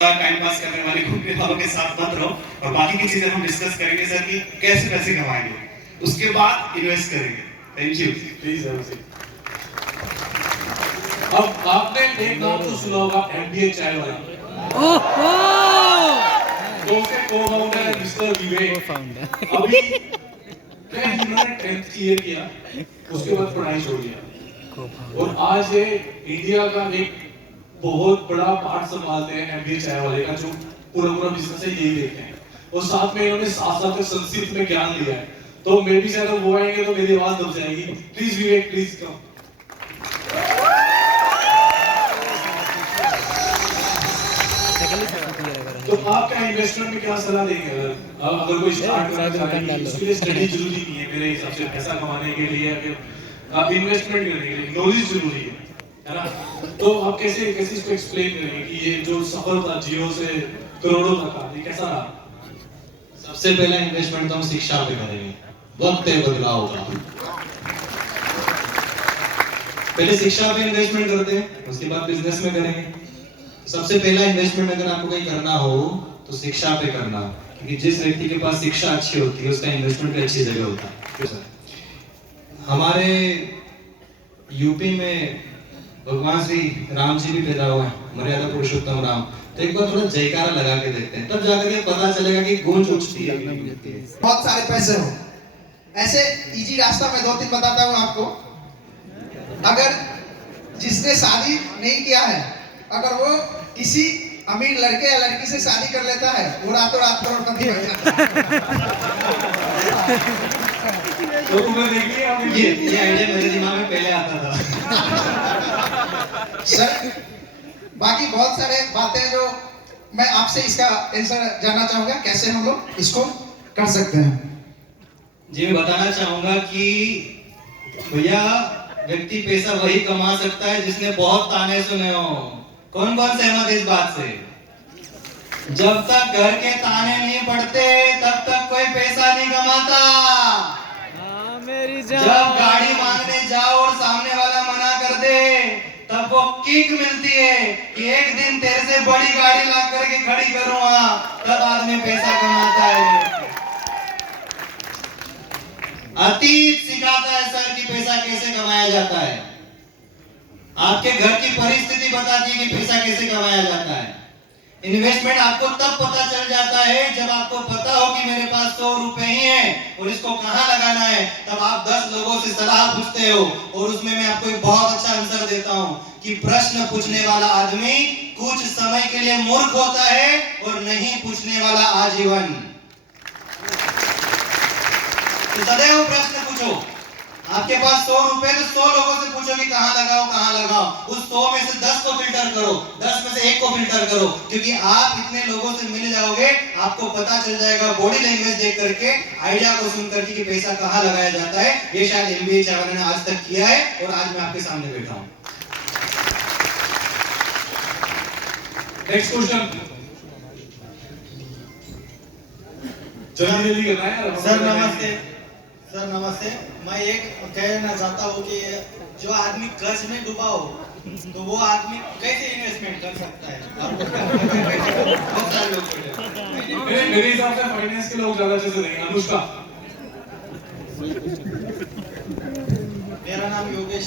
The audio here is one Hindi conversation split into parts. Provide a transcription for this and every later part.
टाइम पास करने वाले घूमने वालों के साथ मत रहो और बाकी की चीजें हम डिस्कस करेंगे सर कि कैसे पैसे कमाएंगे, उसके बाद इन्वेस्ट करेंगे। Thank you. प्लीज अब आपने एक नाम तो सुना होगा, एमबीए चाय वाला। तो उसके को-फाउंडर है मिस्टर विवेक। अभी क्या इन्होंने 10th क्लियर किया, उसके बाद पढ़ाई छोड़ दिया और आज ये इंडिया का एक बहुत बड़ा पार्ट संभालते हैं एमबीए चाय वाले का, जो पूरा बिजनेस है यही देखते हैं। और साथ में इन्होंने साथ संस्कृत में ज्ञान लिया है, तो मैं भी शायद वो आएंगे तो मेरी आवाज दब जाएगी। Please Vivek, please come. तो आप क्या इन्वेस्टमेंट में क्या सलाह देंगे? अगर कोई स्टार्ट करना चाहे, उसके लिए स्टडी जरूरी नहीं है मेरे हिसाब से, पैसा कमाने के लिए इन्वेस्टमेंट करने के लिए नॉलेज जरूरी है ना? तो आप कैसे इसको एक्सप्लेन करेंगे कि ये जो सफर था जियो से करोड़ों तक का, ये कैसा रहा? सबसे पहला इन्वेस्टमेंट तो हम शिक्षा पे करेंगे, वक्त है बदलाव का। पहले शिक्षा पे इन्वेस्टमेंट करते हैं, उसके बाद बिजनेस में करेंगे। सबसे पहला इन्वेस्टमेंट अगर आपको कहीं करना हो तो शिक्षा पे करना, क्योंकि जिस व्यक्ति के पास शिक्षा अच्छी होती है उसका इन्वेस्टमेंट भी अच्छी जगह होता है। हमारे यूपी में भगवान श्री राम जी भी पैदा हुए हैं, मर्यादा पुरुषोत्तम राम। तो एक बार थोड़ा जयकारा लगा के देखते हैं, तब जाकर के पता चलेगा कि गूंज उठती है। बहुत सारे पैसे हो, ऐसे इजी रास्ता मैं 2-3 बताता हूँ आपको। अगर जिसने शादी नहीं किया है, अगर वो किसी अमीर लड़के या लड़की से शादी कर लेता है, वो रातों रात करोड़पति बन जाता है। तो तुमने देखी ये आइडिया मेरे दिमाग में पहले आता था। सर बाकी बहुत सारे बातें जो मैं आपसे इसका आंसर जानना चाहूंगा, कैसे हम लोग इसको कर सकते हैं। जी मैं बताना चाहूंगा कि भैया व्यक्ति पैसा वही कमा सकता है जिसने बहुत ताने सुने हो। कौन सहमत है इस बात से? जब तक घर के ताने नहीं पड़ते तब तक कोई पैसा नहीं कमाता। जब गाड़ी मांगने जाओ और सामने वाला मना कर दे, तब वो किक मिलती है कि एक दिन तेरे से बड़ी गाड़ी ला करके खड़ी करूंगा, तब आदमी पैसा कमाता है। अतीत सिखाता है सर कि पैसा कैसे कमाया जाता है। आपके घर की परिस्थिति बताती है कि पैसा कैसे कमाया जाता है। इन्वेस्टमेंट आपको तब पता चल जाता है जब आपको पता हो कि मेरे पास 100 रुपए ही हैं और इसको कहां लगाना है। तब आप 10 लोगों से सलाह पूछते हो और उसमें मैं आपको एक बहुत अच्छा आंसर देता हूं कि प्रश्न पूछने वाला आदमी कुछ समय के लिए मूर्ख होता है और नहीं पूछने वाला आजीवन। तो सदैव प्रश्न पूछो। आपके पास 100 रुपए, तो 100 लोगों से पूछो कि कहां लगाओ। उस 100 में से 10 को फिल्टर करो, 10 में से 1 को फिल्टर करो, क्योंकि आप इतने लोगों से मिल जाओगे, आपको पता चल जाएगा बॉडी लैंग्वेज देख करके, आइडिया को सुन करके कि पैसा कहां लगाया जाता है। ये शायद एमबीए चावला ने आज तक किया है और आज मैं आपके सामने बैठा हूं। Next question. जल्दी करना है यार। सर नमस्ते। मैं एक कहना चाहता हूँ कि जो आदमी कर्ज में डूबा हो तो वो आदमी कैसे इन्वेस्टमेंट कर सकता है? मेरे हिसाब से फाइनेंस के लोग ज्यादा अच्छे से देंगे। अनुष्का। मेरा नाम योगेश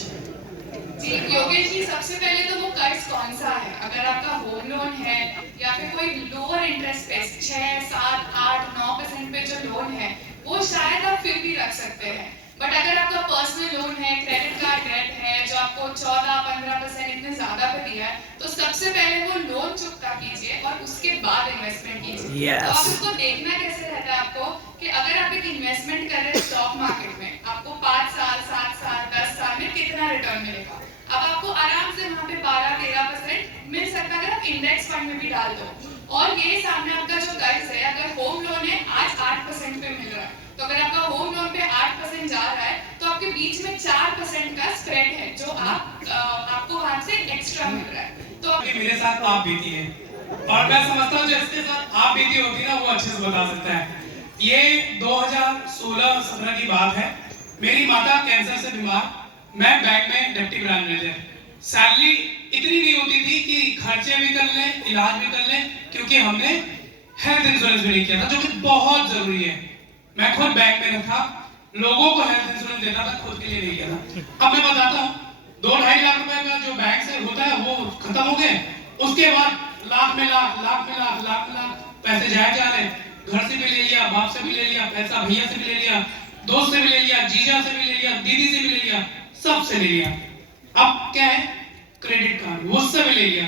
जी। योगेश जी, सबसे पहले तो वो कर्ज कौन सा है? अगर आपका होम लोन है या फिर कोई लोअर इंटरेस्ट पे 6, 7, 8, 9% पे जो लोन है, वो शायद आप फिर भी रख सकते हैं। बट अगर आपका पर्सनल लोन है, क्रेडिट कार्ड डेट है जो आपको 14-15% इतने ज्यादा पे दिया है, तो सबसे पहले वो लोन चुकता कीजिए और उसके बाद इन्वेस्टमेंट कीजिए। तो आप उसको देखना कैसे रहता है आपको कि अगर आप एक इन्वेस्टमेंट कर रहे हैं स्टॉक मार्केट में, आपको 5 साल, 7 साल, 10 साल में कितना रिटर्न मिलेगा? अब आपको आराम से वहाँ पे 12-13% मिल सकता है अगर आप इंडेक्स फंड में भी डाल दो। और ये सामने आपका जो कर्ज है, अगर होम लोन है आज 8% पे मिल रहा है, तो अगर आपका होम लोन पे 8% जा रहा है तो आपके बीच में 4% का स्प्रेड है जो आपको वहां से एक्स्ट्रा मिल रहा है। तो मेरे साथ आप बीती है और मैं समझता हूँ जिसके साथ आप बीती होती ना वो अच्छे से बता सकता है। ये 2016-17 की बात है। मेरी माता कैंसर से बीमार, मैं बैंक में डिप्टी ब्रांच मैनेजर। सैलरी इतनी नहीं होती थी कि खर्चे भी कर लें, इलाज भी कर लें, क्योंकि हमने हेल्थ इंश्योरेंस भी नहीं किया था, जो कि बहुत जरूरी है। मैं खुद बैंक में था, लोगों को हेल्थ इंश्योरेंस देता था, खुद के लिए नहीं किया था। अब मैं बताता हूँ, 2-2.5 लाख रुपए का जो बैंक से होता है वो खत्म हो गए, उसके बाद लाख में लाख पैसे जाए जा रहे। घर से भी ले लिया, बाप से भी ले लिया पैसा, भैया से भी ले लिया, दोस्त से भी ले लिया, जीजा से भी ले लिया, दीदी से भी ले लिया, सबसे ले लिया। अब क्या है, क्रेडिट कार्ड उससे भी ले लिया।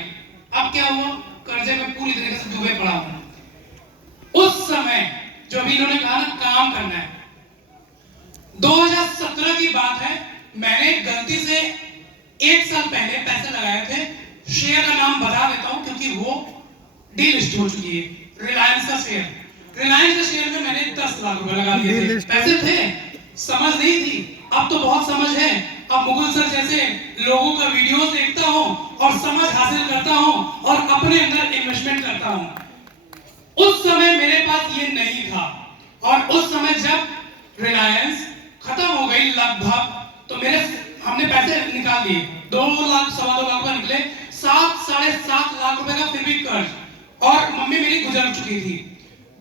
अब क्या हुआ, कर्जे में पूरी तरीके से डूबे पड़ा हूं। उस समय जो अभी इन्होंने कहा ना काम करना है, 2017 की बात है, मैंने गलती से 1 साल पहले पैसे लगाए थे। शेयर का नाम बता देता हूं क्योंकि वो डीलिस्ट हो चुकी है। रिलायंस का शेयर में मैंने 10 लाख रुपए लगा दिए थे। पैसे थे, समझ नहीं थी, अब तो बहुत समझ है। अब मुकुल सर जैसे लोगों का वीडियो देखता हूं और समझ हासिल करता हूं और अपने अंदर इन्वेस्टमेंट करता हूं। उस समय मेरे पास ये नहीं था, और उस समय जब रिलायंस खत्म हो गई लगभग, तो हमने पैसे निकाल लिए, 2 लाख 2.25 लाख रुपए निकले, 7-7.5 लाख रुपए का फिर भी कर्ज, और मम्मी मेरी गुजर चुकी थी।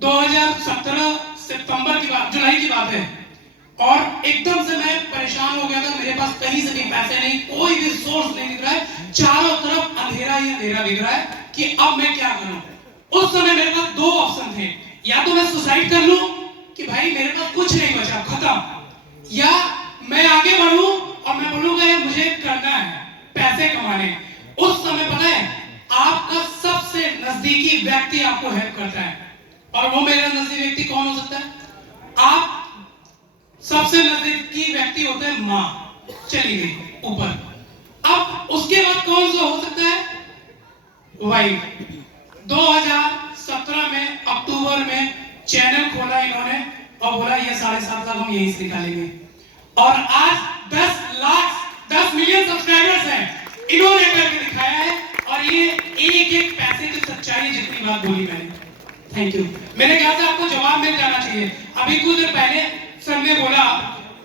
2017 सितंबर की बात, जुलाई की बात है, और एकदम से मैं परेशान हो गया था। मेरे पास कहीं से भी पैसे नहीं, कोई भी सोर्स नहीं दिख रहा है, चारों तरफ अंधेरा ही अंधेरा दिख रहा है कि अब मैं क्या करूं। उस समय मेरे पास 2 ऑप्शन थे, या तो मैं सुसाइड कर लूं कि भाई मेरे पास कुछ नहीं बचा, खत्म, या मैं आगे बढ़ूं और मैं बोलूंगा यार मुझे करना है, पैसे कमाने। उस समय पता है, आपका सबसे नजदीकी व्यक्ति आपको हेल्प करता है, और वो मेरा नजदीकी व्यक्ति कौन हो सकता है? आप सबसे नजदीकी व्यक्ति होता है माँ, चली गई ऊपर। अब उसके बाद कौन सा हो सकता है? वाइफ। 2017 में अक्टूबर में चैनल खोला इन्होंने और बोला ये 7.5 लाख हम यहीं से निकालेंगे, और आज 10 मिलियन सब्सक्राइबर्स हैं। इन्होंने करके दिखाया है, और ये एक पैसे की सच्चाई जितनी बात बोली मैंने। Thank you. मेरे ख्याल से आपको जवाब मिल जाना चाहिए। अभी कुछ देर पहले सर ने बोला,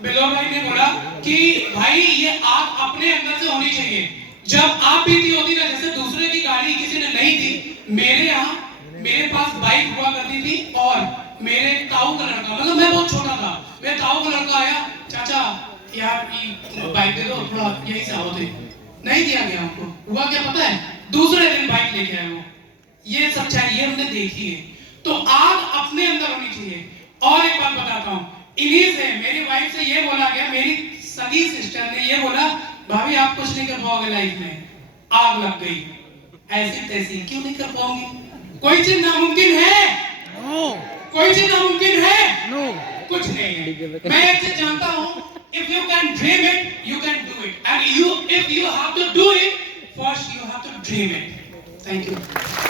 बिलोर भाई ने बोला कि भाई ये आग अपने अंदर से होनी चाहिए। जब आप बीती होती ना, जैसे दूसरे की गाड़ी किसी ने नहीं दी, मेरे पास बाइक हुआ करती थी, और मेरे ताऊ का लड़का, मतलब मैं बहुत छोटा था, मेरे ताऊ का लड़का आया, चाचा यार बाइक दे दो, थोड़ा यहीं से आओ थे, नहीं दिया गया हमको। हुआ क्या पता है, दूसरे दिन बाइक लेके आए वो। ये सच्चाई ये हमने देखी है। तो आग अपने अंदर होनी चाहिए। और एक बात बताता हूँ, इन्हीं से मेरी वाइफ से ये बोला गया, मेरी सगी सिस्टर ने ये बोला, भाभी आप कुछ नहीं कर पाओगे लाइफ में, आग लग गई, ऐसी तैसी। क्यों नहीं कर पाओगे? कोई चीज नामुमकिन है? कोई चीज नामुमकिन है? कुछ नहीं है। मैं एक चीज जानता हूँ, if you can dream it, you can do it, and if you have to do it, first you have to dream it. Thank you.